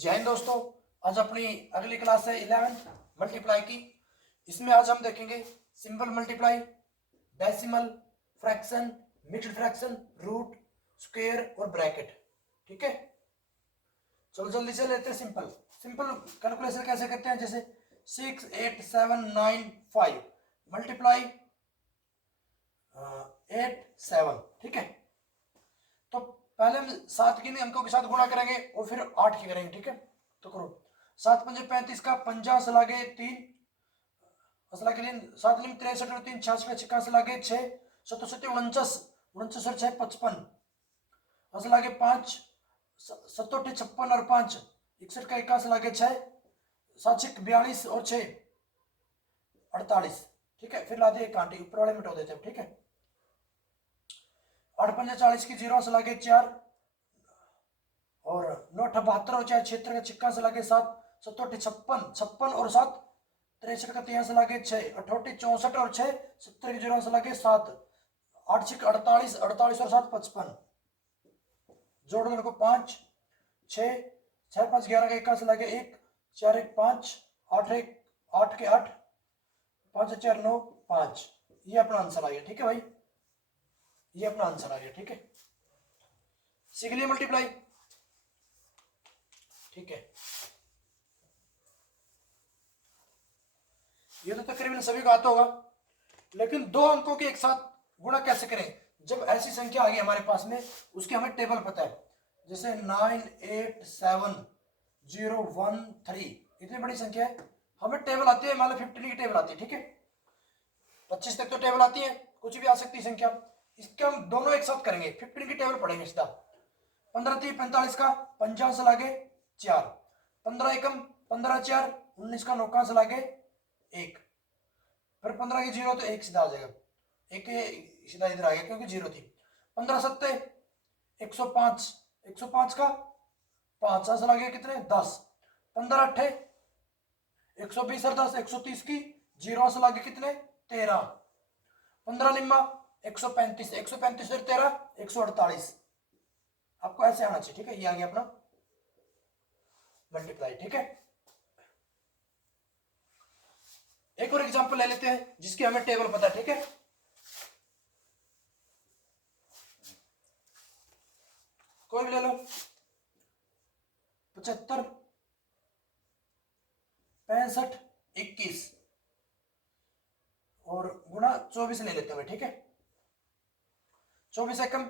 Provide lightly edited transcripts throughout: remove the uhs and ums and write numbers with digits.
जय हिंद दोस्तों। आज अपनी अगली क्लास है 11th मल्टीप्लाई की। इसमें आज हम देखेंगे simple multiply, decimal, fraction, mixed fraction, root, square और ब्रैकेट। ठीक है, चलो जल्दी से लेते हैं सिंपल। सिंपल कैलकुलेशन कैसे करते हैं, जैसे 6 8 7 9 5 मल्टीप्लाई 8 7। ठीक है, तो पहले हम 7 के अंकों के साथ गुणा करेंगे और फिर 8 के करेंगे। ठीक है, तो करो 7 पंजे 35 का 50 से लागे 3 असला के लिए 7 लिम 63 और 3 66 छिक्का से लागे 6 77 49 49 और 6 55 असला के 5 77 56 और 5 61 का 21 लागे 6 7 42 और 6 48। ठीक है, फिर लाते एक कांटी ऊपर वाले मिटा देते हैं। ठीक है, 8 पंजे 40 की 0 से लागे 4 और 9 72 और 4 76 का छिक्का से लागे 7 77 56 56 और 7 63 का 3 से लागे 6 68 64 और 6 70 की 0 से लागे 7 8 6 48 48 और 7 55 जोड़ दो को 5 6 6 5 11 का 1 से लागे 1 4 1 5 8 1 8 के 8 5 4 9 5। ये अपना आंसर आ गया। ठीक है भाई, ये अपना आंसर आ गया। ठीक है, सीख लिया मल्टीप्लाई। ठीक है, ये तो तकरीबन सभी को आता होगा, लेकिन दो अंकों के एक साथ गुणा कैसे करें जब ऐसी संख्या आ गई हमारे पास में, उसकी हमें टेबल पता है। जैसे 9 8 7 0 1 3 इतनी बड़ी संख्या है, हमें टेबल आती है, मान लो 15 की टेबल आती है। ठीक है, 25 तक तो टेबल आती है, कुछ भी आ सकती है संख्या। इसके हम दोनों एक साथ करेंगे, 15 की टेबल पढ़ेंगे सीधा। 15 3 45 का 50 से लागे 4 15 एकम 15 4 19 का 9 से लागे 1 फिर 15 की 0 तो 1 सीधा आ जाएगा, एक सीधा इधर आ गया क्योंकि 0 थी। 15 सत्ते 105 105 का 5 से लागे कितने 10 15 अट्ठे 120 और 10 130 की 0 से लागे कितने 13 15 निम्मा 135 135 और 13 148। आपको ऐसे आना चाहिए। ठीक है, ये आ गया अपना मल्टीप्लाई। ठीक है, एक और एग्जांपल ले लेते हैं जिसकी हमें टेबल पता है। ठीक है, कोई भी ले लो। 75 65 21 और गुणा 24 ले लेते हैं। ठीक है, 24 एकम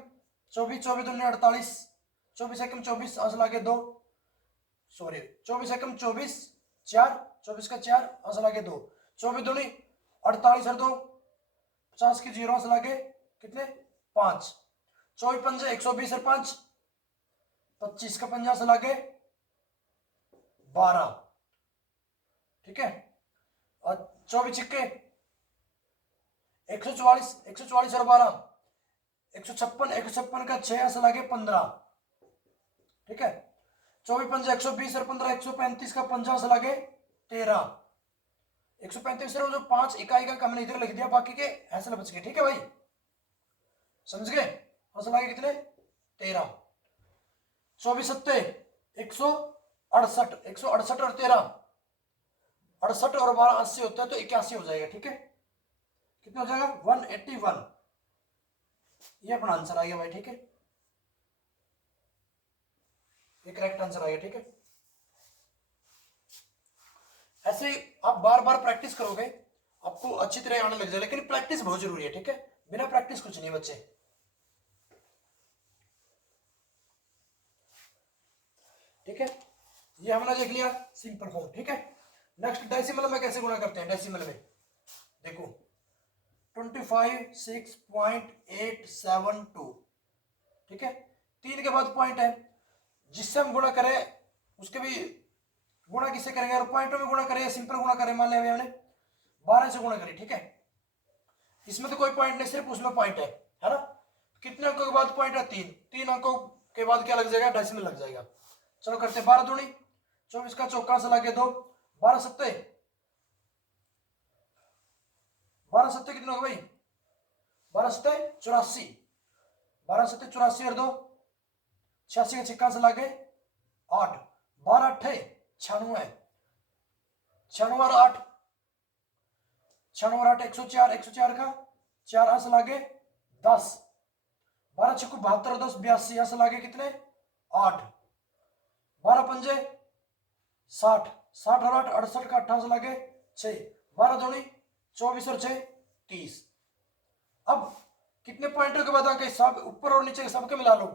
24 24 दूनी 48 24 एकम 24 असल आगे 2 सॉरी 24 एकम 24 4 24 का 4 असल आगे 2 24 दूनी 48 और 2 50 की 0 असल आगे कितने 5 24 पंजे 120 और 5 25 का 50 असल आगे 12। ठीक है, और 24 छिक्के 144 144 और 12 156 156 का 6 असल आगे 15। ठीक है, 24 पंजे 120 और 15 135 का 50 असल आगे 13 135 से जो 5 इकाई का हमने इधर लिख दिया, बाकी के ऐसे बच गए। ठीक है भाई, समझ गए, असल आगे कितने 13 24 सत्ते 168 168 और 13 68 और 12 80 होता है तो 81 हो जाएगा। ठीक है, कितना हो जाएगा 181। ये अपना आंसर आ गया भाई। ठीक है, ये करेक्ट आंसर आ गया। ठीक है, ऐसे आप बार बार प्रैक्टिस करोगे आपको अच्छी तरह आने लग जाएगा, लेकिन प्रैक्टिस बहुत जरूरी है। ठीक है, बिना प्रैक्टिस कुछ नहीं बच्चे। ठीक है, ये हमने देख लिया सिंपल फॉर्म। ठीक है, नेक्स्ट डेसिमल में कैसे गुणा करते हैं। डेसिमल में देखो 256.872। ठीक है, 3 के बाद पॉइंट है, जिससे हम गुणा करें उसके भी गुणा किससे करेंगे, और पॉइंटों में गुणा करें या सिंपल गुणा करें। मान लिया हमने 12 से गुणा करें। ठीक है, इसमें तो कोई पॉइंट नहीं, सिर्फ उसमें पॉइंट है ना। कितने अंकों के बाद पॉइंट है 3 3 अंकों के बाद क्या लग जाएगा डेसिमल लग जाएगा। चलो करते 12 दूनी 24 का चौका से लागे 2 12 सत्ते 12 सत्ते कितने हो गए भाई 12 सत्ते 84 12 सत्ते 84 और 2 86 का छिक्का से लागे 8 12 अट्ठे 96, 96 और 8, 96 और 8 104, 104 का 4 अंश लागे 10, 12 छक्कू 72, 10 82 अंश लागे कितने 8, 12 पंजे 60, 60 और 8 68 का 28 लागे 6, 12 दूनी 24 और 6 30। अब कितने पॉइंटों के बाद आके सब ऊपर और नीचे सबके मिला लो,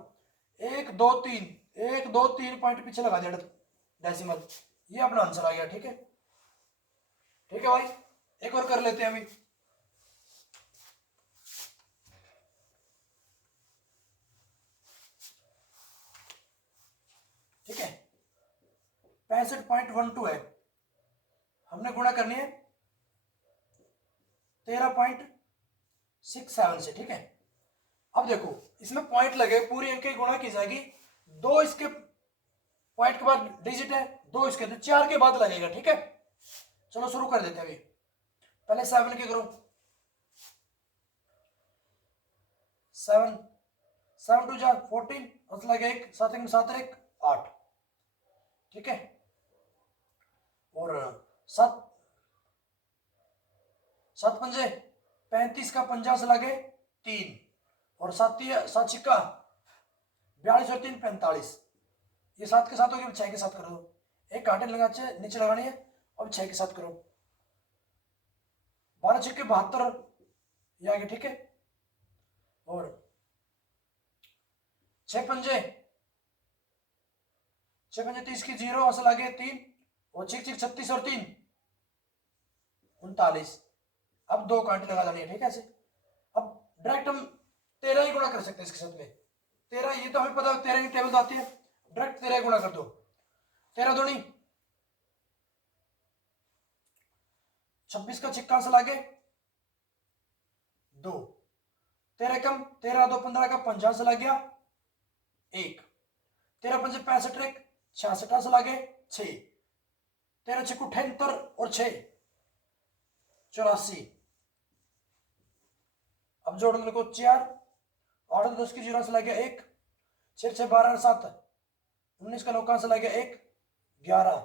1 2 3, 1 2 3 पॉइंट पीछे लगा दिया डेसिमल, ये अपना आंसर आ गया। ठीक है, ठीक है भाई, एक और कर लेते हैं अभी। ठीक है, 65.12 है, हमने गुणा करनी है 13.67 से। ठीक है, अब देखो इसमें पॉइंट लगे, पूरी अंक की गुणा की जाएगी, 2 इसके पॉइंट के बाद डिजिट है, 2 इसके, तो 4 के बाद लगेगा। ठीक है, चलो शुरू कर देते हैं अभी। पहले 7 के करो, 7 7 2 जा 14, और लगे 1 7 1 7 1 8। ठीक है, और 7 7 पंजे 35 का 50 से लगे 3, और 7 7 छिक्का 42 और 3 45, ये 7 के साथ हो गया, 6 के साथ करो, एक कांटे लगा नीचे लगानी है, और 6 के साथ करो, 12 छिक्के 72 ये आ गया। ठीक है, और 6 पंजे 30 की 0 असल आगे 3, और 6 6 36 और 3 39। अब 2 कांटे लगा देनी है। ठीक है, ऐसे अब डायरेक्ट हम 13 ही गुणा कर सकते हैं इसके साथ में, 13, ये तो हमें पता है 13 की टेबल तो आती है, डायरेक्ट 13 गुणा कर दो, 13 दूनी 26 का छिक्का से लागे 2, 13 कम 13 2 15 का 50 से लग गया 1, 13 पंजे 65 1 66 से लागे 6, 13 छक्कू 78 और 6 84। अब जोड़ने को 4 8 10 की 0 से लग गया 1, 6 6 12 और 7 19 का 9 से लग गया 1 11,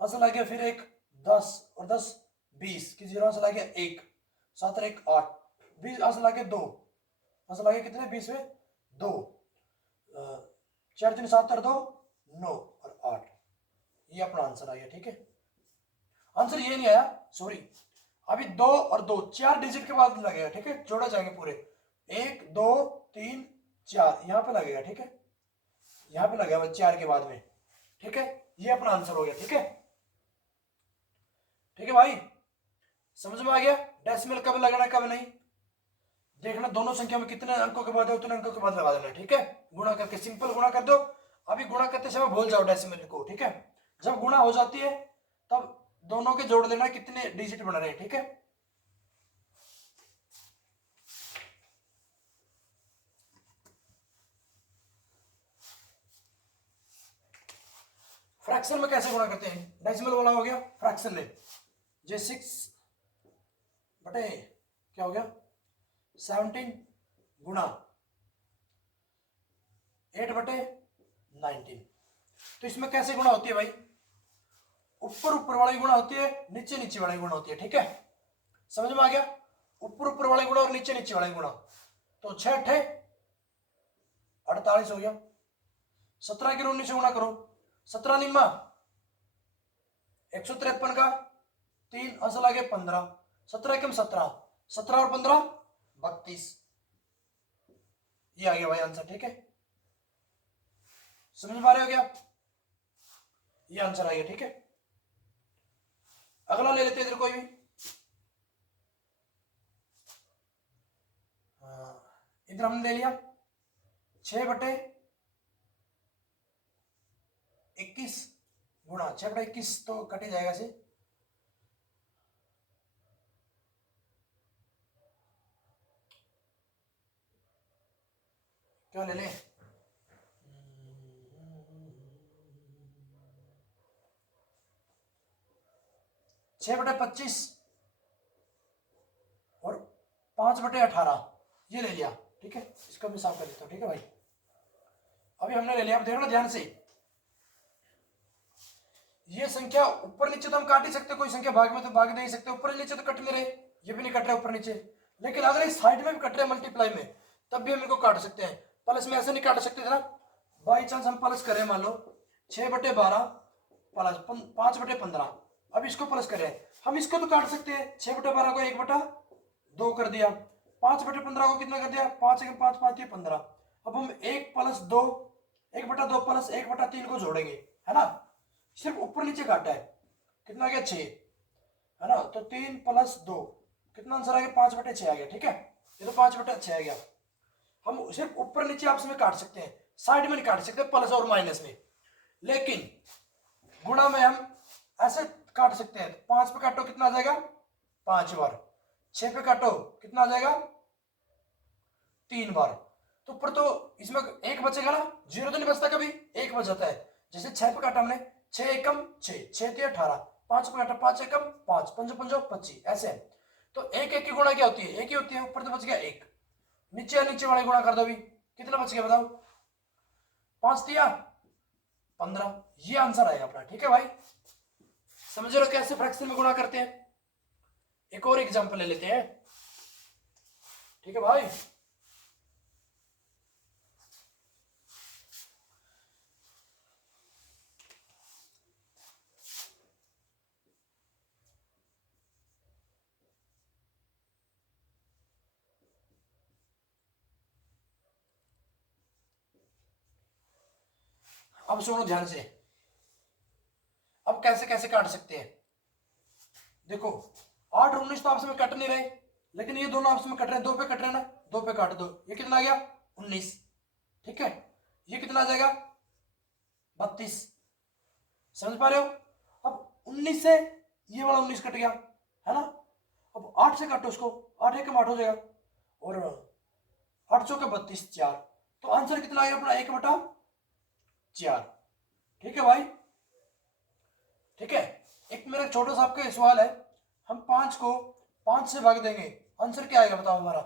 असल लग गया फिर 1 10 और 10 20 की 0 से लग गया 1 7 1 8 20 असल लग गया 2, असल लग गया कितने 20 में 2, 4 3 7 और 2 9 और 8, ये अपना आंसर आ गया। ठीक है, आंसर ये नहीं आया, सॉरी, अभी 2 और 2 4 डिजिट के बाद लगेगा। ठीक है, जोड़ा जाएंगे पूरे, 1 2 3 4 यहां पे लगेगा। ठीक है, यहां पे लगेगा 4 के बाद में। ठीक है, ये अपना आंसर हो गया। ठीक है, ठीक है भाई, समझ में आ गया डेसिमल कब लगाना कब नहीं, देखना दोनों संख्या में कितने अंकों के बाद है उतने अंकों के बाद लगा देना। ठीक है, गुणा करके सिंपल गुणा कर दो, अभी गुणा करते समय भूल जाओ डेसिमल को। ठीक है, जब गुणा हो जाती है तब दोनों के जोड़ लेना कितने डिजिट बना रहे हैं। ठीक है, फ्रैक्शन में कैसे गुणा करते हैं, डेसिमल वाला हो गया, फ्रैक्शन ले जे 6 बटे क्या हो गया 17 गुणा 8 बटे 19। तो इसमें कैसे गुणा होती है भाई, ऊपर ऊपर वाली गुणा होती है, नीचे नीचे वाली गुणा होती है। ठीक है, समझ में आ गया, ऊपर ऊपर वाली गुणा और नीचे नीचे वाली गुणा। तो 6 अट्ठे 48 हो गया, 17 की 19 से गुणा करो, 17 निम्मा 153 का 3 असल आगे 15, 17 कम 17, 17 और 15 32, ये आ गया भाई आंसर। ठीक है, समझ में आ रहे हो क्या, ये आंसर आ गया। ठीक है, अगला ले लेते हैं इधर कोई भी, इधर हमने ले लिया 6 बटे 21 गुणा 6 बटे 21 तो कट ही जाएगा से, क्या ले लें 6 बटे 25 और 5 बटे 18 ये ले लिया। ठीक है, इसको भी साफ कर देता हूँ। ठीक है भाई, अभी हमने ले लिया, अब देखना ध्यान से, ये संख्या ऊपर नीचे तो हम काट ही सकते, कोई संख्या भाग में तो भाग नहीं सकते, ऊपर नीचे तो कट नहीं रहे, ये भी नहीं कट रहे ऊपर नीचे। लेकिन अगर इस साइड में भी कट रहे मल्टीप्लाई में, तब भी हम इनको काट सकते हैं। प्लस में ऐसे नहीं काट सकते थे ना, बाई चांस हम प्लस करें, मान लो 6/12 प्लस 5/15, अब इसको प्लस करें, हम इसको तो काट सकते हैं। 6/12 को 1/2 कर दिया, 5/15 को कितना कर दिया, 5 1 5 5 15। अब हम 1 + 2 1/2 प्लस 1/3 को जोड़ेंगे, है ना, सिर्फ ऊपर नीचे काटा है, कितना आ गया 6, है ना, तो 3 + 2 कितना आंसर आ गया, 5/6 आ गया। ठीक है, ये तो 5/6 आ गया। हम सिर्फ ऊपर नीचे आपस में काट सकते हैं, साइड में नहीं काट सकते प्लस और माइनस में। लेकिन गुणा में हम ऐसे काट सकते हैं, 5 पे काटो कितना आ जाएगा 5 बार, 6 पे काटो कितना आ जाएगा 3 बार, तो ऊपर तो इसमें एक बचेगा ना, जीरो तो नहीं बचता, कभी एक बच जाता है। जैसे 6 पे काटा हमने, 6 एकम 6, 6 × 18, 5 पे काटा 5 एकम 5, 5 5 25, ऐसे है। तो एक एक की गुणा क्या होती है, एक ही होती है, ऊपर तो बच गया एक, नीचे वाले गुणा कर दो, अभी कितना बच गया बताओ, 5 दिया 15, ये आंसर आएगा अपना। ठीक है भाई, समझ रहे हो कैसे फ्रैक्शन में गुणा करते हैं। एक और एग्जांपल ले लेते हैं, ठीक है भाई। अब सुनो ध्यान से, अब कैसे कैसे काट सकते हैं। देखो 8 और 19 तो आपस में कट नहीं रहे, लेकिन ये दोनों आपस में कट रहे हैं, 2 पे कट रहे हैं ना, 2 पे काट दो, ये कितना आ गया 19। ठीक है, ये कितना आ जाएगा 32, समझ पा रहे हो। अब 19 से ये वाला 19 कट गया, है ना। अब 8 से काटो उसको, 8 एकम 8 हो जाएगा, और 8 चौके 32, 4, तो आंसर कितना आएगा अपना 1/4। ठीक है भाई, ठीक है। एक मेरा छोटा सा आपका सवाल है, हम 5 को 5 से भाग देंगे, आंसर क्या आएगा बताओ हमारा,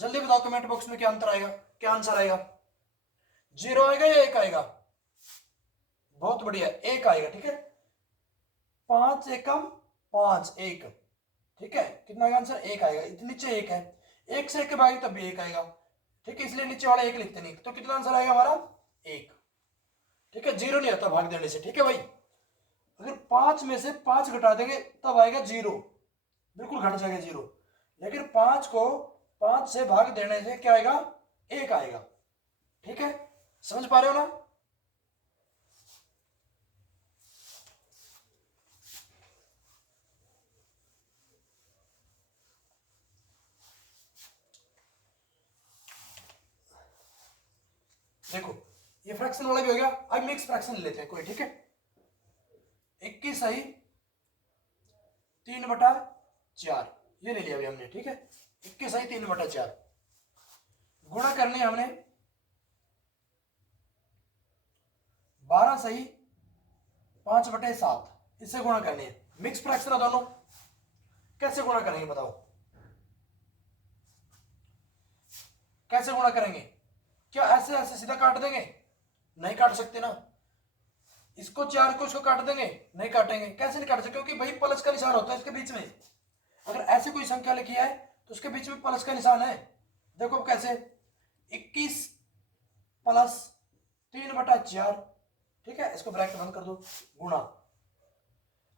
जल्दी बताओ कमेंट बॉक्स में, क्या अंतर आएगा, क्या आंसर आएगा, 0 आएगा या 1 आएगा, बहुत बढ़िया 1 आएगा। ठीक है, 5 एकम 5 1, ठीक है, कितना आएगा आंसर 1 आएगा, नीचे 1 है, 1 से 1 के भाग तब भी 1 आएगा। ठीक है, इसलिए नीचे वाला 1 लिखते नहीं, तो कितना आंसर आएगा हमारा 1। ठीक है, 0 नहीं आता भाग देने से। ठीक है भाई, अगर 5 में से 5 घटा देंगे तब आएगा 0, बिल्कुल घट जाएगा 0, लेकिन 5 को 5 से भाग देने से क्या आएगा 1 आएगा। ठीक है, समझ पा रहे हो ना। देखो ये फ्रैक्शन वाला भी हो गया, अब मिक्स फ्रैक्शन ले लेते हैं कोई। ठीक है, 21 सही 3/4 ये ले लिया अभी हमने। ठीक है, 21 सही 3/4, गुणा करने हमने 12 सही 5/7, इससे गुणा करनी है। मिक्स फ्रैक्शन है दोनों, कैसे गुणा करेंगे बताओ, कैसे गुणा करेंगे, क्या ऐसे ऐसे सीधा काट देंगे, नहीं काट सकते ना, इसको 4 को इसको काट देंगे, नहीं काटेंगे, कैसे नहीं काट सकते, क्योंकि भाई प्लस का निशान होता है इसके बीच में। अगर ऐसे कोई संख्या लिखी है तो उसके बीच में प्लस का निशान है। देखो अब कैसे, 21 + 3/4, ठीक है, इसको ब्रैकेट बंद कर दो, गुणा।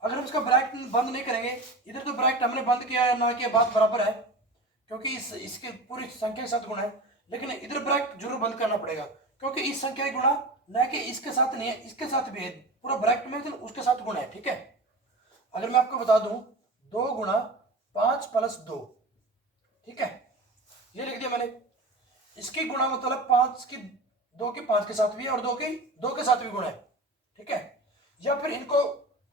अगर हम इसका ब्रैकेट बंद नहीं करेंगे, इधर तो ब्रैकेट हमने बंद किया है ना किया बात बराबर है, क्योंकि इसके पूरी संख्या के साथ गुणा है, लेकिन इधर ब्रैकेट जरूर बंद करना पड़ेगा, क्योंकि इस संख्या की गुणा न कि इसके साथ नहीं है, इसके साथ भी है, पूरा ब्रैकेट में तो उसके साथ गुणा है। ठीक है, अगर मैं आपको बता दूं 2 × 5 + 2, ठीक है, ये लिख दिया मैंने, इसकी गुणा मतलब 5 की 2 की 5 के साथ भी है, और 2 की 2 के साथ भी गुणा है। ठीक है, या फिर इनको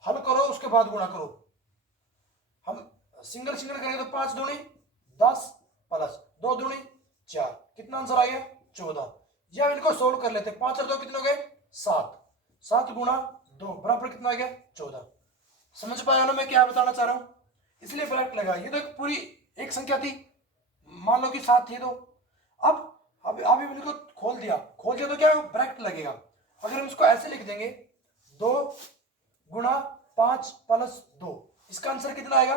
हल करो उसके बाद गुणा करो, हम सिंगल सिंगल करेंगे तो 5 दूनी 10 + 2 दूनी 4, कितना आंसर आ गया 14। या इनको सोल्व कर लेते, 5 और 2 कितने हो गए 7, 7 × 2 बराबर कितना आ गया 14। समझ पाया ना मैं क्या बताना चाह रहा हूं, इसलिए ब्रैकेट लगा। ये तो एक पूरी एक संख्या थी, मान लो कि 7 थी, तो अब अभी इनको खोल दिया तो क्या ब्रैकेट लगेगा। अगर हम इसको ऐसे लिख देंगे 2 गुणा 5 प्लस 2, इसका आंसर कितना आएगा?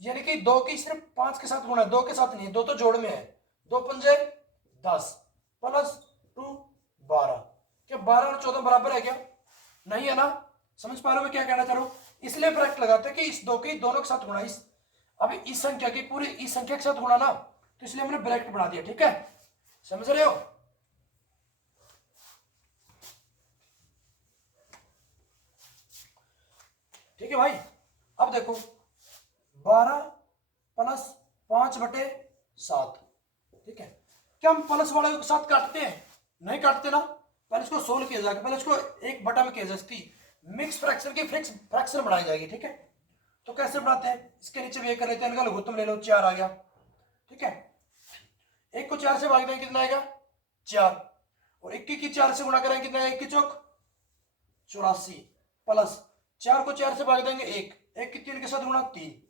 यानी कि 2 की सिर्फ 5 के साथ गुणा, 2 के साथ नहीं, 2 तो जोड़ में है, 2 पंजे 10 प्लस 2 12। क्या 12 और 14 बराबर है क्या? नहीं है ना? समझ पा रहे हो मैं क्या कहना चाह रहा हूं? इसलिए ब्रैकेट लगाते हैं कि इस 2 की दोनों के साथ गुणा, इस अब इस संख्या की पूरी इस संख्या के साथ गुणा ना, तो इसलिए हमने ब्रैकेट बना दिया। ठीक है, समझ रहे हो? ठीक है भाई। अब देखो 12 प्लस 5/7, ठीक है। क्या हम प्लस वाले के साथ काटते हैं? नहीं काटते ना। पहले इसको सोल्व किया जाएगा, पहले इसको एक बटा में किया जाए, इसकी मिक्स फ्रैक्शन की फ्रैक्शन बनाई जाएगी। ठीक है, तो कैसे बनाते हैं? इसके नीचे भी एक कर लेते हैं, इनका लघुत्तम ले लो, 4 आ गया। ठीक है, एक को 4 से भाग देंगे कितना आएगा? 4, और 21 की 4 से गुणा करेंगे कितना है? 1 की चौक 84 प्लस 4 को 4 से भाग देंगे 1, 1 की 3 के साथ गुणा 3,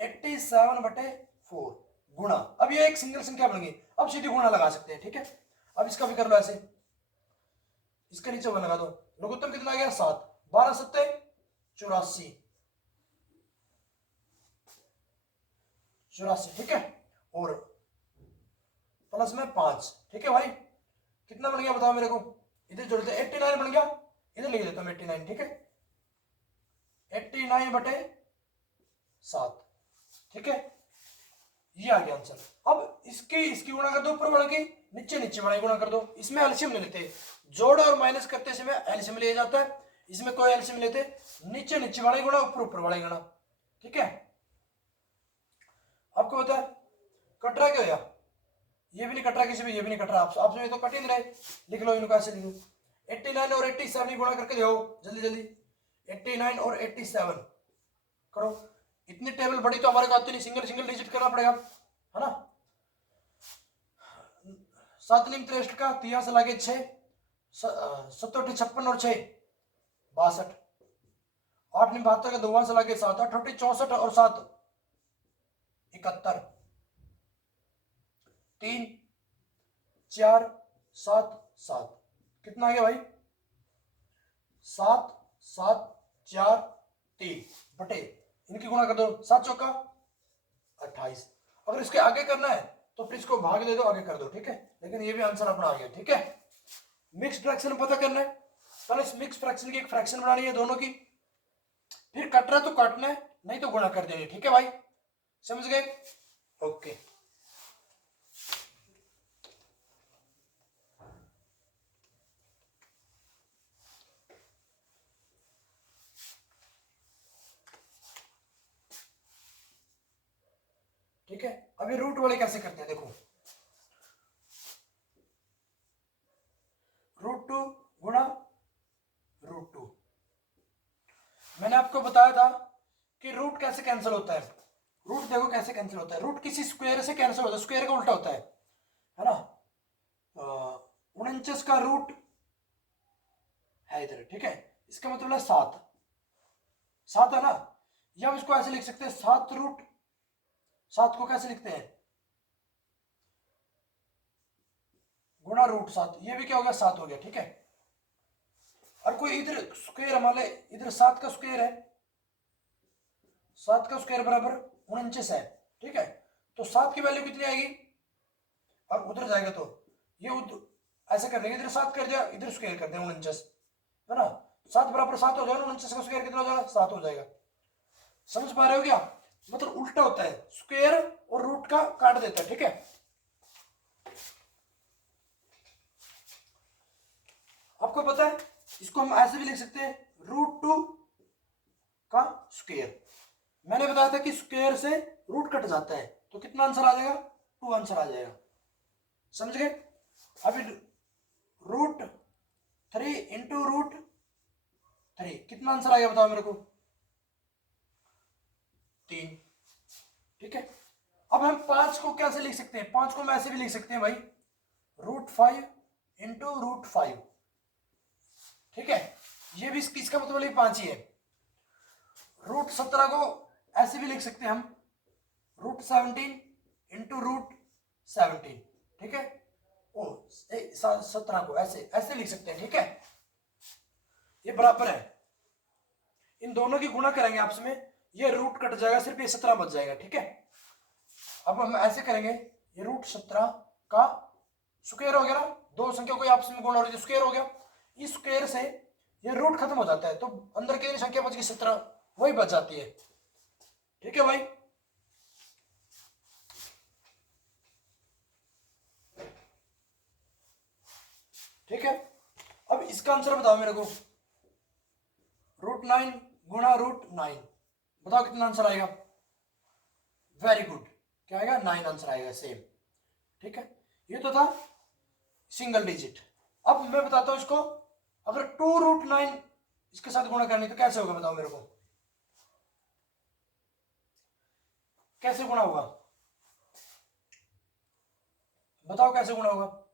87/4 गुणा। अब ये एक सिंगल संख्या बन गई, अब सीधी गुणा लगा सकते हैं। ठीक है, अब इसका भी कर लो ऐसे, इसके नीचे वन लगा दो, लघुत्तम कितना आ गया? 7, 12 सत्ते 84, ठीक है, और प्लस में 5। ठीक है भाई, कितना बन गया बताओ मेरे को? इधर जोड़ते 89 बन गया, इधर लिख देता हूं 89। ठीक है, 89/7। ठीक है, ये आ गया आंसर। अब इसकी गुणा कर दो ऊपर वाले की, नीचे नीचे वाले गुणा कर दो। इसमें एलसीएम ले लेते, जोड़ और माइनस करते समय एलसीएम लिया जाता है, इसमें कोई एलसीएम लेते, नीचे नीचे वाले गुणा, ऊपर ऊपर वाले गुणा। ठीक है, आपको पता है कट रहा क्या होया? ये भी नहीं कट रहा किसी भी, ये भी नहीं कट रहा, आपसे ये तो कट ही नहीं रहे। लिख लो इनको ऐसे, लिखो 89 और 87 गुणा करके देखो जल्दी जल्दी। 89 और 87 करो। इतनी टेबल बड़ी तो हमारे को आती नहीं, सिंगल सिंगल डिजिट करना पड़ेगा, है ना। 7 × 63 का 3 से लागे 6, 7 × 56 और 6 62, 8 × 72 का 2 से लागे 7, 8 × 64 और 7 71, 3 4 7 7, कितना आ गया भाई? 7 7 4 3 बटे, इनकी गुणा कर दो, 7 चौका 28। अगर इसके आगे करना है तो फिर इसको भाग दे दो, आगे कर दो। ठीक है, लेकिन ये भी आंसर अपना आ गया। ठीक है, मिक्स्ड फ्रैक्शन पता करना है, पहले इस मिक्स फ्रैक्शन की एक फ्रैक्शन बनानी है दोनों की, फिर कट रहा तो काटना है, नहीं तो गुणा कर देंगे। ठीक है भाई, समझ गए? ओके, ठीक है। अभी रूट वाले कैसे करते हैं देखो, √2 गुणा √2। मैंने आपको बताया था कि रूट कैसे कैंसिल होता है। रूट देखो कैसे कैंसिल होता है, रूट किसी स्क्वायर से कैंसिल होता है, स्क्वायर का उल्टा होता है ना। 49 का रूट है इधर। ठीक है, इसका मतलब है 7, 7 है ना। या हम इसको ऐसे लिख सकते हैं 7 को कैसे लिखते हैं? गुणा √7, ये भी क्या हो गया? 7 हो गया। ठीक है, और कोई इधर स्क्वायर हमारे इधर 7 का स्क्वायर है, 7 का स्क्वायर बराबर 49 है। ठीक है, तो 7 की वैल्यू कितनी आएगी? अब उधर जाएगा तो ये ऐसे कर लेंगे, इधर 7 कर दिया, इधर स्क्वायर कर दिया 49, है ना। 7 बराबर 7 हो जाएगा, 49 का स्क्वायर कितना हो जाएगा? 7 हो जाएगा। समझ पा रहे हो क्या? मतलब उल्टा होता है, स्क्वायर और रूट का काट देता है। ठीक है, आपको पता है इसको हम ऐसे भी लिख सकते हैं, √2 का स्क्वायर। मैंने बताया था कि स्क्वायर से रूट कट जाता है, तो कितना आंसर आ जाएगा? 2 आंसर आ जाएगा। समझ गए? अभी √3 इंटू √3, कितना आंसर आ गया बताओ मेरे को? 3। ठीक है, अब हम 5 को कैसे लिख सकते हैं? 5 को हम ऐसे भी लिख सकते हैं भाई, √5 इंटू √5। ठीक है, ये भी इसका मतलब 5 ही है। √17 को ऐसे भी लिख सकते हैं हम, √17 इंटू √17। ठीक है, ओ 17 को ऐसे ऐसे लिख सकते हैं। ठीक है, ये बराबर है, इन दोनों की गुणा करेंगे आपस में, ये रूट कट जाएगा, सिर्फ ये 17 बच जाएगा, ठीक है। अब हम ऐसे करेंगे, ये रूट 17 का स्क्वायर हो गया ना, दो संख्या कोई आपस में गुणा हो रही है, स्क्वायर हो गया। इस स्क्वायर से ये रूट खत्म हो जाता है, तो अंदर कितनी संख्या बच गई, 17, वही बच जाती है, ठीक है भाई। ठीक है, अब इसका आंसर बताओ मेरे को, √9 गुणा √9, बताओ कितना आंसर आएगा। वेरी गुड, क्या आएगा, 9 आंसर आएगा, सेम, ठीक है। ये तो था सिंगल डिजिट। अब मैं बताता हूं इसको, अगर 2√9 इसके साथ गुणा करनी तो कैसे होगा, बताओ मेरे को, कैसे गुणा होगा, बताओ कैसे गुणा होगा।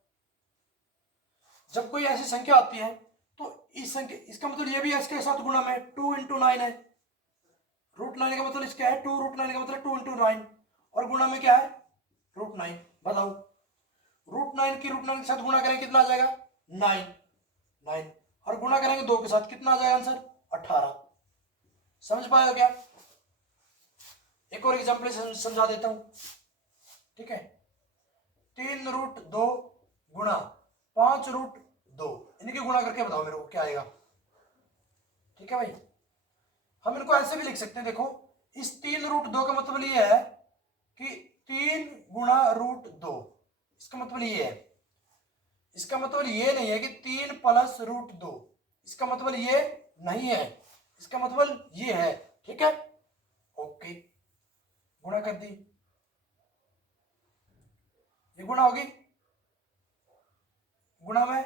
जब कोई ऐसी संख्या आती है तो इस संख्या, इसका मतलब ये भी है इसके साथ गुणा में, 2 × 9 है, √9 का मतलब इसका है 2, √9 का मतलब 2 × 9, और गुणा में क्या है, √9। बताओ, √9 की √9 के साथ गुणा करेंगे कितना आ जाएगा, 9, और गुणा करेंगे 2 के साथ कितना आ जाएगा आंसर, 18। समझ पाए हो क्या। एक और एग्जाम्पल समझा देता हूं, ठीक है। 3√2 गुणा 5√2, इनके गुणा करके बताओ मेरे को क्या आएगा, ठीक है भाई। हम इनको ऐसे भी लिख सकते हैं, देखो, इस 3√2 का मतलब ये है कि 3 गुणा √2, इसका मतलब ये है, इसका मतलब ये नहीं है कि 3 + √2, इसका मतलब ये नहीं है, इसका मतलब ये है, ठीक है। ओके, गुणा कर दी, ये गुणा होगी, गुणा में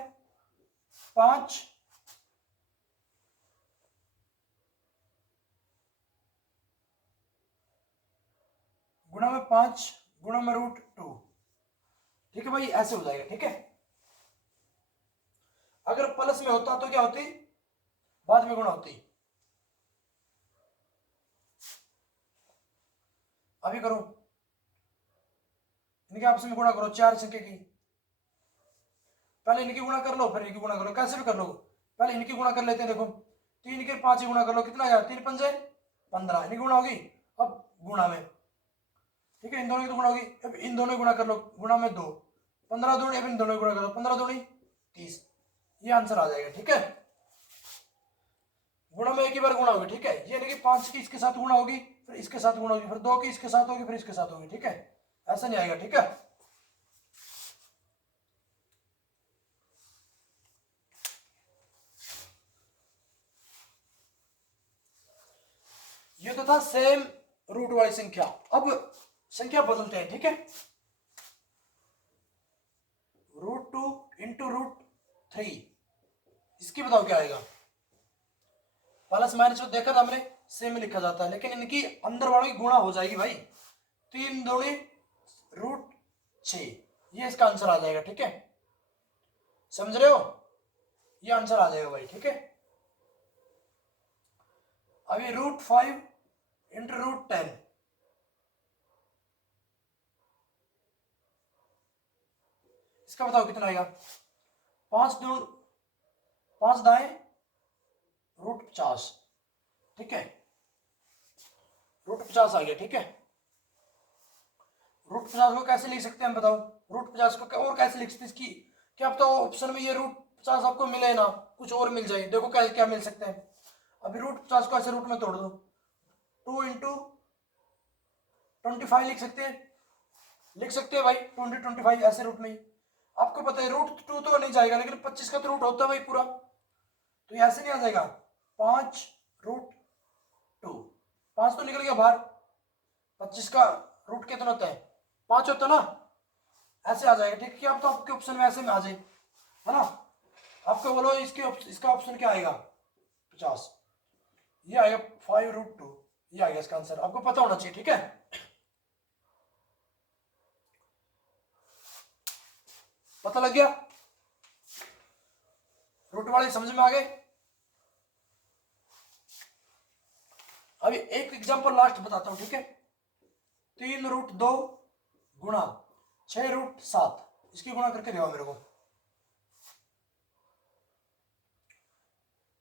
5 गुणा में 5 गुणा में √2, ठीक है भाई, ऐसे हो जाएगा, ठीक है। अगर प्लस में होता तो क्या होती, बाद में गुणा होती। अभी करो, इनके आपस में गुणा करो, 4 संख्या की, पहले इनकी गुणा कर लो फिर इनकी गुणा करो, कैसे भी कर लो, पहले इनकी गुणा कर लेते हैं। देखो, 3 के 5 की गुणा कर लो, कितना आया, 3 × 5 = 15, इनकी गुणा होगी। अब गुणा में, ठीक है, इन दोनों की तो गुणा होगी, अब इन दोनों की गुणा कर लो, गुणा में 2, 15 दूनी, अब इन दोनों की गुणा कर लो, 15 दूनी 30, ये आंसर आ जाएगा, ठीक है। गुणा में एक ही बार गुणा होगी, ठीक है, ये नहीं कि 5 की इसके साथ गुणा होगी, फिर इसके साथ गुणा होगी, फिर 2 की इसके साथ होगी, फिर इसके साथ होगी, ठीक है, ऐसा नहीं आएगा, ठीक है। ये तो था सेम रूट वाली संख्या। अब संख्या बदलते हैं, ठीक है। √2 × √3, इसकी बताओ क्या आएगा। प्लस माइनस में देखा था हमने, सेम लिखा जाता है, लेकिन इनकी अंदर वालों की गुणा हो जाएगी भाई, 3 दूनी √6, ये इसका आंसर आ जाएगा, ठीक है। समझ रहे हो, ये आंसर आ जाएगा भाई, ठीक है। अभी √5 × √10, इसका बताओ कितना आएगा। 5 दाएं √50, ठीक है, √50 आ गया, ठीक है। √50 को कैसे लिख सकते हैं हम, बताओ। √50 को और कैसे लिख सकते हैं, इसकी क्या पता ऑप्शन में ये √50 आपको मिले ना, कुछ और मिल जाए। देखो क्या क्या मिल सकते हैं। अभी √50 को ऐसे रूट में तोड़ दो, 2 × 25 लिख सकते हैं भाई, 2 × 25 ऐसे रूट में ही। आपको पता है √2 तो नहीं जाएगा, लेकिन 25 का तो रूट होता है भाई पूरा, तो ये ऐसे नहीं आ जाएगा। 5√2, 5 तो निकल गया बाहर, 25 का रूट कितना होता है, 5 होता है ना, ऐसे आ जाएगा, ठीक है। अब तो आपके ऑप्शन में ऐसे में आ जाए, है ना। आपको बोलो इसका ऑप्शन क्या आएगा, 50, ये आएगा 5√2, ये आएगा इसका आंसर, आपको पता होना चाहिए, ठीक है। पता लग गया, रूट वाले समझ में आ गए। अभी एक एग्जांपल लास्ट बताता हूं, ठीक है। 3√2 गुणा 6√7, इसकी गुणा करके दिखाओ मेरे को,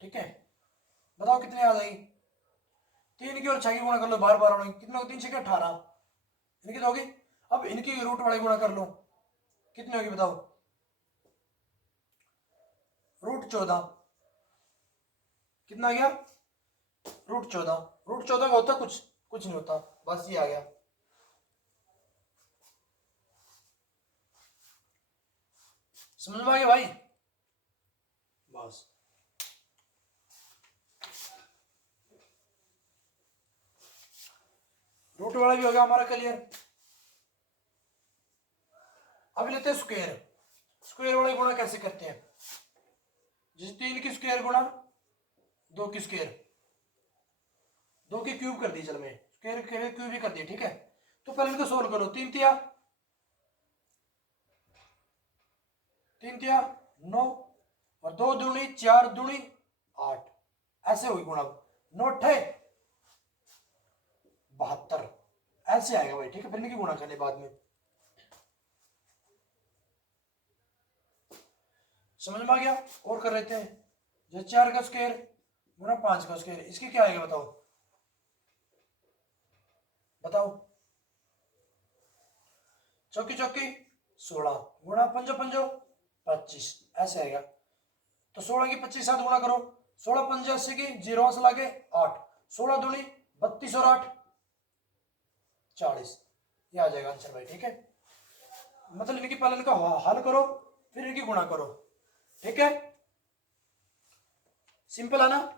ठीक है। बताओ कितनी आ जाएगी। 3 की और 6 की गुणा कर लो, बार बार होगी, कितना होगी, 3 6 18, इनकी तो होगी। अब इनकी रूट वाले गुणा कर लो, कितनी होगी बताओ, √14, कितना आ गया, √14। √14 का होता कुछ नहीं होता, बस ये आ गया। समझ में आ गया भाई, बस। रूट वाला भी हो गया हमारा क्लियर। अब लेते हैं स्क्वायर। स्क्वायर वाले गुणा कैसे करते हैं, जैसे 3 की स्क्वायर गुणा 2 की स्क्वायर, 2 की क्यूब कर दी, चल मैं स्क्वायर क्यूब ही कर दिया, ठीक है। तो पहले इनको सोल्व करो, 3 तिया 9 और 2 दूनी 4 दूनी 8, ऐसे हुई गुणा, 9 8 72, ऐसे आएगा भाई, ठीक है। फिर इनकी गुणा करने बाद में, समझ में आ गया। और कर लेते हैं, जैसे 4 का स्क्वायर गुणा 5 का स्क्वायर, इसकी क्या आएगा बताओ, बताओ, चौकी चौकी 16 गुणा 5 5 25, ऐसे आएगा। तो 16 की 25 साथ गुणा करो, 16 5 80 की 0 से लागे 8, 16 दूनी 32 और 8 40, ये आ जाएगा आंसर भाई, ठीक है। मतलब इनकी पहले इनका हल करो, फिर इनकी गुणा करो, ठीक है, सिंपल है ना।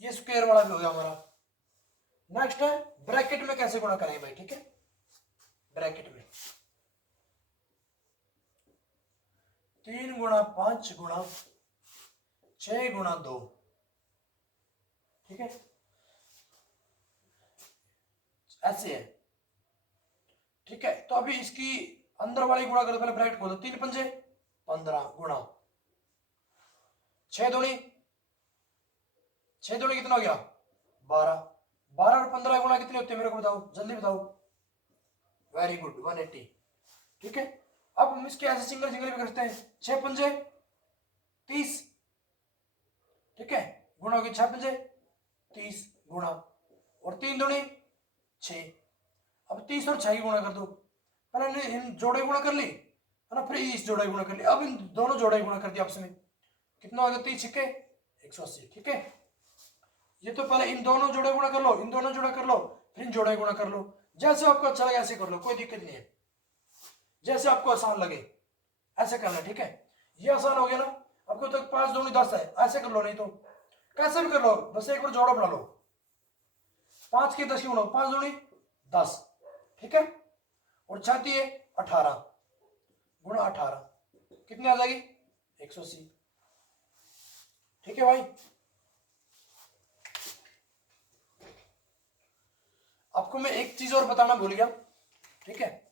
ये स्क्वायर वाला भी हो गया हमारा। नेक्स्ट है ब्रैकेट में कैसे गुणा करेंगे भाई, ठीक है। ब्रैकेट में 3 गुणा 5 गुणा 6 गुणा 2, ठीक है, ऐसे है, ठीक है। तो अभी इसकी अंदर वाली गुणा करो, पहले ब्रैकेट खोलो, 3 पंजे 15 गुणा 6 दूनी, 6 दूनी कितना हो गया 12, 12 और 15 गुणा कितने होते हैं मेरे को बताओ, जल्दी बताओ। वेरी गुड, 180, ठीक है। अब हम इसके ऐसे सिंगल सिंगल भी करते हैं, 6 पंजे 30, ठीक है, गुणा होगी 6 पंजे 30 गुणा, और 3 दूनी 6। अब 30 और 6 की गुणा कर दो, पहले इन जोड़े गुणा कर ली है ना, फिर इस जोड़े गुणा कर ली, अब इन दोनों जोड़े गुणा कर दिया आपस में, कितना हो गया 30 छिक्के 180, ठीक है। ये तो पहले इन दोनों जोड़े गुणा कर लो, इन दोनों जोड़ा कर लो, फिर इन जोड़े गुणा कर लो, जैसे आपको अच्छा लगे ऐसे कर लो, कोई दिक्कत नहीं है, जैसे आपको आसान लगे ऐसे करना, ठीक है। ये आसान हो गया ना, आपको तो 5 दूनी 10 है, ऐसे कर लो, नहीं तो कैसे भी कर लो, बस एक बार जोड़ा बना लो, 5 की 10 की गुणा, 5 दूनी 10, ठीक है, और 6 है 18 गुणा 18, कितनी आ जाएगी 180, ठीक है भाई। आपको मैं एक चीज और बताना भूल गया, ठीक है।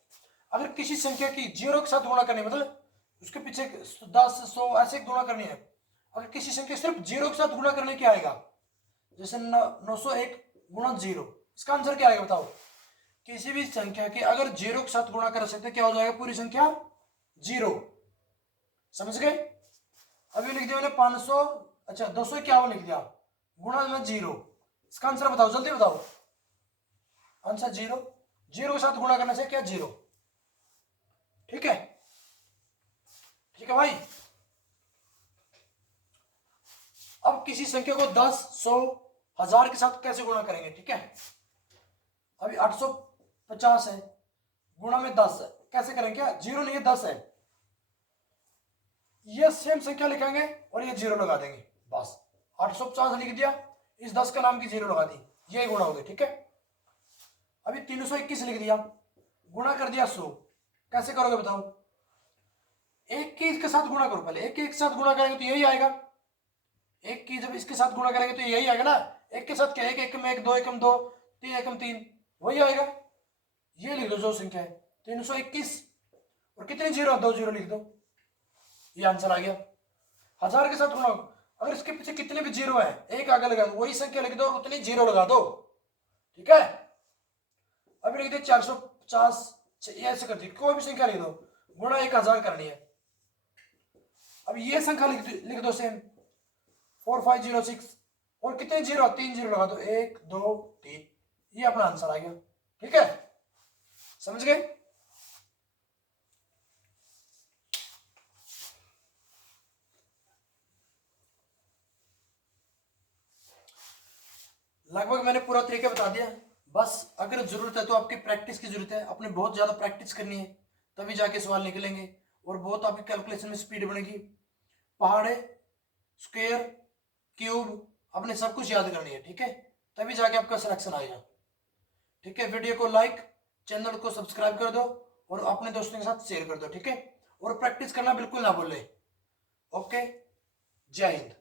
अगर किसी संख्या की 0 के साथ गुणा करनी है, मतलब उसके पीछे 10 100 ऐसे गुणा करनी है, अगर किसी संख्या सिर्फ 0 के साथ गुणा करने क्या आएगा, जैसे 901 गुणा 0, इसका आंसर क्या आएगा बताओ। किसी भी संख्या के अगर 0 के साथ गुणा कर सकते क्या हो जाएगा, पूरी संख्या 0, समझ गए। अभी लिख दिया मैंने 500, अच्छा 251 लिख दिया, गुणा में 0, इसका आंसर बताओ, जल्दी बताओ आंसर 0, 0 के साथ गुणा करने से क्या 0, ठीक है, ठीक है भाई। अब किसी संख्या को 10 100 1000 के साथ कैसे गुणा करेंगे, ठीक है। अभी 850 है, गुणा में 10 है, कैसे करेंगे, क्या 0 नहीं है 10 है, ये सेम संख्या लिखेंगे और ये 0 लगा देंगे, बस 850 लिख दिया, इस 10 का नाम की 0 लगा दी, ये गुणा हो गया, ठीक है। अभी 321 लिख दिया, गुणा कर दिया 100, कैसे करोगे बताओ, एक की इसके साथ गुणा करो, पहले एक के साथ गुणा करेंगे तो यही आएगा, एक की जब इसके साथ गुणा करेंगे तो यही आएगा ना, एक के साथ क्या, एक एक में 1 2 एकम 2 3 एकम 3, वही आएगा। ये लिख दो जो संख्या है 321, और कितने 0 2 0 लिख दो, ये आंसर आ गया। 1000 के साथ गुणा, अगर इसके पीछे कितने भी 0 है, एक आगे लगा दो, वही संख्या लिख दो और उतनी 0 लगा दो, ठीक है। अभी लिख दे 450, ऐसे कर दी, कोई भी संख्या लिख दो, गुणा 1000 करनी है, अब ये संख्या लिख दो सेम 4506 और कितने जीरो, 3 जीरो लगा दो, 1 2 3, ये अपना आंसर आ गया। ठीक है, समझ गए? लगभग मैंने पूरा तरीका बता दिया। बस अगर जरूरत है तो आपकी प्रैक्टिस की जरूरत है, आपने बहुत ज्यादा प्रैक्टिस करनी है, तभी जाके सवाल निकलेंगे और बहुत आपकी कैलकुलेशन में स्पीड बनेगी। पहाड़े, स्क्वायर, क्यूब, अपने सब कुछ याद करनी है। ठीक है, तभी जाके आपका सिलेक्शन आएगा। ठीक है, वीडियो को लाइक, चैनल को सब्सक्राइब कर दो और अपने दोस्तों के साथ शेयर कर दो। ठीक है, और प्रैक्टिस करना बिल्कुल ना भूलें। ओके, जय हिंद।